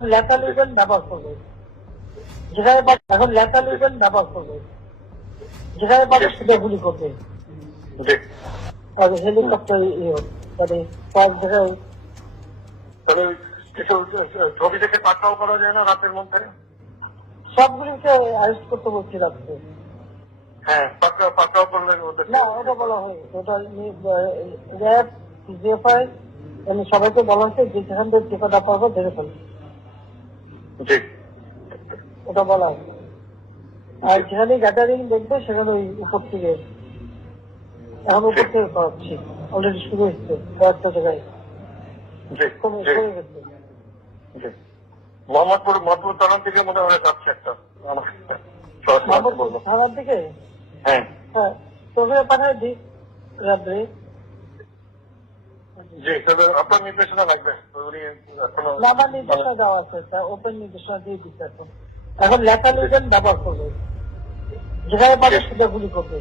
ল্যাটাল event ব্যবহার করবে, যেখানে এখন ল্যাটাল ইভেন্ট ব্যবহার করবে, যেখানে পাবে সেটা গুলি করবে। আর হেলিকপ্টার মানে সব জায়গায় ছবি দেখে পাকড়াও করা যায় না রাতের মধ্যে? সবগুলিকে অ্যারেস্ট করতে বলছি রাত্রে। হ্যাঁ, পাকড়াও করলে না, ওটা বলা হয়নি, ওটা র্যাব জিএফআই আমি সবাইকে বলা হচ্ছে যে যেখান থেকে টিকাটা পাবো ধরে ফেলবে, ওটা বলা হয়। আর যেখানে গ্যাদারিং দেখবে সেখানে ওই উপর থেকে এখন উপর থেকে করাচ্ছি, অলরেডি শুরু হচ্ছে কয়েকটা জায়গায় কমে গেছে। মোহাম্মদপুর থানার দিকে মনে হয় যাচ্ছে একটা থানার দিকে। হ্যাঁ হ্যাঁ, তোকে পাঠায় দিই রাত্রে। জি, তবে আপনার নির্দেশনা লাগবে। আমার নির্দেশনা দেওয়া আছে, ওপেন নির্দেশনা দিয়ে দিচ্ছে এখন। এখন ল্যাটাল ইভেন্ট ব্যবহার করবে, যেখানে পাবে সেটা গুলি করবে।